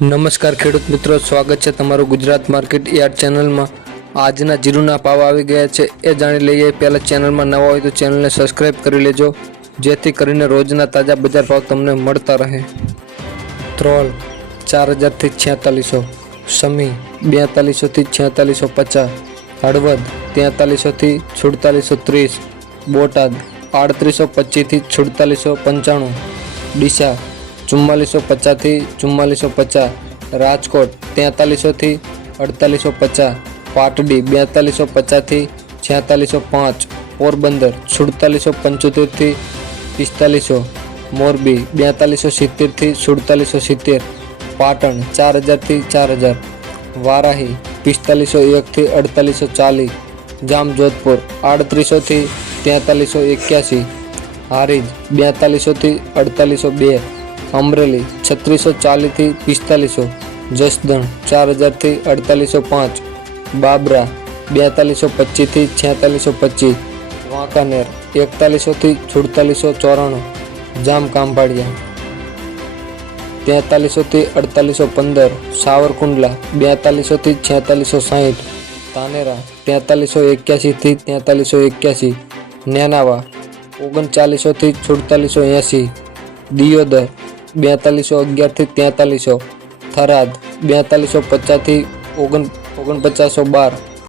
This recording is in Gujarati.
નમસ્કાર ખેડૂત મિત્રો, સ્વાગત છે તમારું ગુજરાત માર્કેટ યાર્ડ ચેનલમાં। આજના જીરુના ભાવ આવી ગયા છે એ જાણી લઈએ। પહેલા ચેનલમાં નવા હોય તો ચેનલને સબસ્ક્રાઇબ કરી લેજો, જેથી કરીને રોજના તાજા બજાર ભાવ તમને મળતા રહે। ત્રોલ 4000 થી 4600, સમી 4200 થી 4650, હળવદ 4300 થી 4730, બોટાદ 3825 થી 4795, ડીસા 4450 થી 4450, રાજકોટ 4300 થી 4850, પાટડી 4250 થી 4605, પોરબંદર 4775 થી 4500, મોરબી 4270 થી 4770, પાટણ 4000 થી 4000, વારાહી 4501 થી 4840, જામજોધપુર 3800 થી 4381, હારીજ 4200 થી 4802, અમરેલી 3640 થી 4500, જસદણ 4000 થી 4805, બાબરા 4225 થી 4625, વાંકાનેર 4100 થી 4794, જામખંભાળિયા 4300 થી 4815, સાવરકુંડલા 4200 થી 4660, ધાનેરા 4381 થી 4381, નેનાવા 3900 થી 4780, દિયોદર 4211 થી 4300, થરાદ 4250 થી 4912,